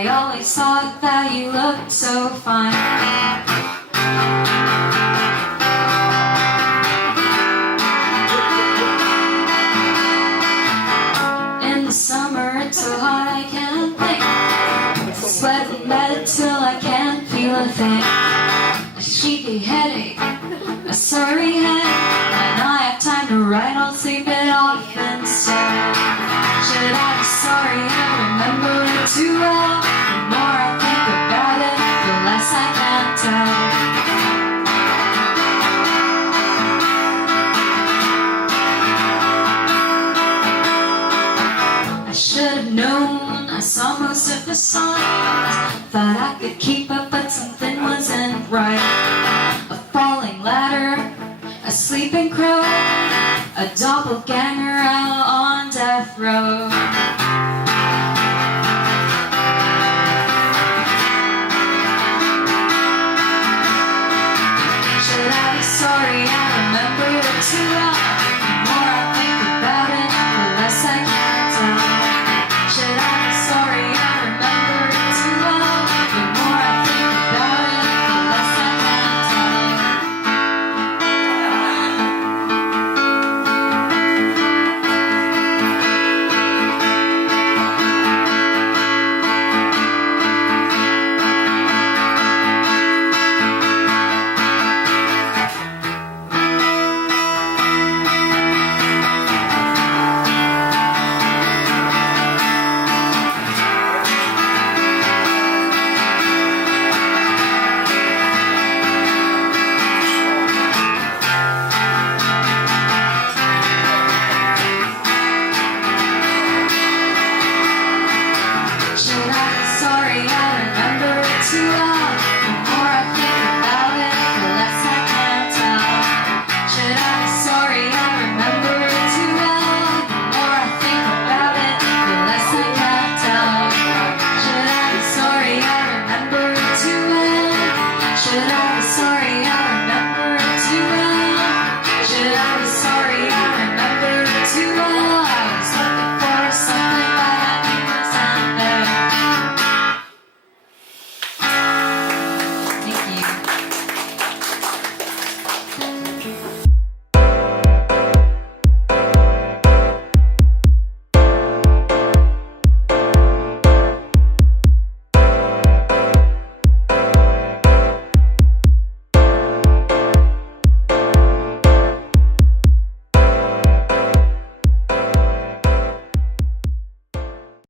I always thought that you looked so fine. In the summer it's so hot I can't think. Sweat in bed till I can't feel a thing. A sheepy headache, a sorry head. When I have time to write, I'll sleep it off instead. Should I be sorry? I remember it too well. The more I think about it, the less I can tell. I should have known, I saw most of the signs. Thought I could keep up, but something wasn't right. A falling ladder, a sleeping crow, a doppelganger out on death row.